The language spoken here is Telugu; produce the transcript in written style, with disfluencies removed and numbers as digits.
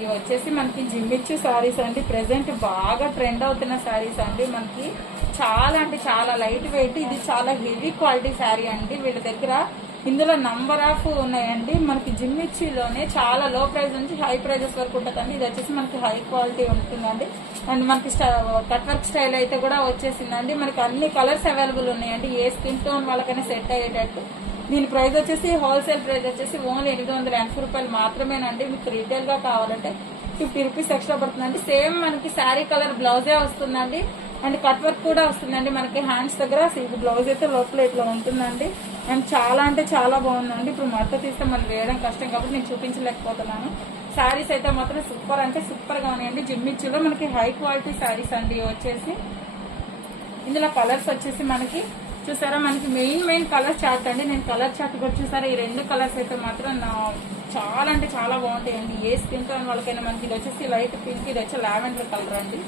ఇవి వచ్చేసి మనకి జిమ్మిచ్చు శారీస్ అండి. ప్రెసెంట్ బాగా ట్రెండ్ అవుతున్న శారీస్ అండి. మనకి చాలా అంటే చాలా లైట్ వెయిట్, ఇది చాలా హెవీ క్వాలిటీ శారీ అండి. వీళ్ళ దగ్గర ఇందులో నంబర్ ఆఫ్ ఉన్నాయండి. మనకి జిమ్మిచ్చిలోనే చాలా లో ప్రైస్ నుంచి హై ప్రైజెస్ వరకు ఉంటుందండి. ఇది వచ్చేసి మనకి హై క్వాలిటీ ఉంటుందండి. అండ్ మనకి కట్ వర్క్ స్టైల్ అయితే కూడా వచ్చేసిందండి. మనకి అన్ని కలర్స్ అవైలబుల్ ఉన్నాయండి. ఏ స్కిన్ టోన్ వాళ్ళకైనా సెట్ అయ్యేటట్టు. దీని ప్రైస్ వచ్చేసి హోల్సేల్ ప్రైస్ వచ్చేసి ఓన్లీ 880 రూపాయలు మాత్రమేనండి. మీకు రీటైల్ గా కావాలంటే 50 రూపీస్ ఎక్స్ట్రా పడుతుందండి. సేమ్ మనకి శారీ కలర్ బ్లౌజే వస్తుందండి. అండ్ కట్ వర్క్ కూడా వస్తుందండి. మనకి హ్యాండ్స్ దగ్గర బ్లౌజ్ అయితే లోపల ఇట్లా ఉంటుందండి. అండ్ చాలా అంటే చాలా బాగుందండి. ఇప్పుడు మడత తీస్తే మళ్ళీ వేయడం కష్టం కాబట్టి నేను చూపించలేకపోతున్నాను. శారీస్ అయితే మాత్రం సూపర్ అంటే సూపర్ గా ఉన్నాయండి. జిమ్మిచ్చులో మనకి హై క్వాలిటీ శారీస్ అండి. వచ్చేసి ఇందులో కలర్స్ వచ్చేసి మనకి చూసారా, మనకి మెయిన్ కలర్ చార్ట్ అండి. నేను కలర్ చార్ట్ కూడా చూసారా, ఈ 2 కలర్స్ అయితే మాత్రం చాలా అంటే చాలా బాగుంటాయండి. ఏ స్కిన్ టోన్ వాళ్ళకైనా. మనకి ఇది వచ్చేసి లైట్ పింక్, ఇది వచ్చి లావెండర్ కలర్ అండి.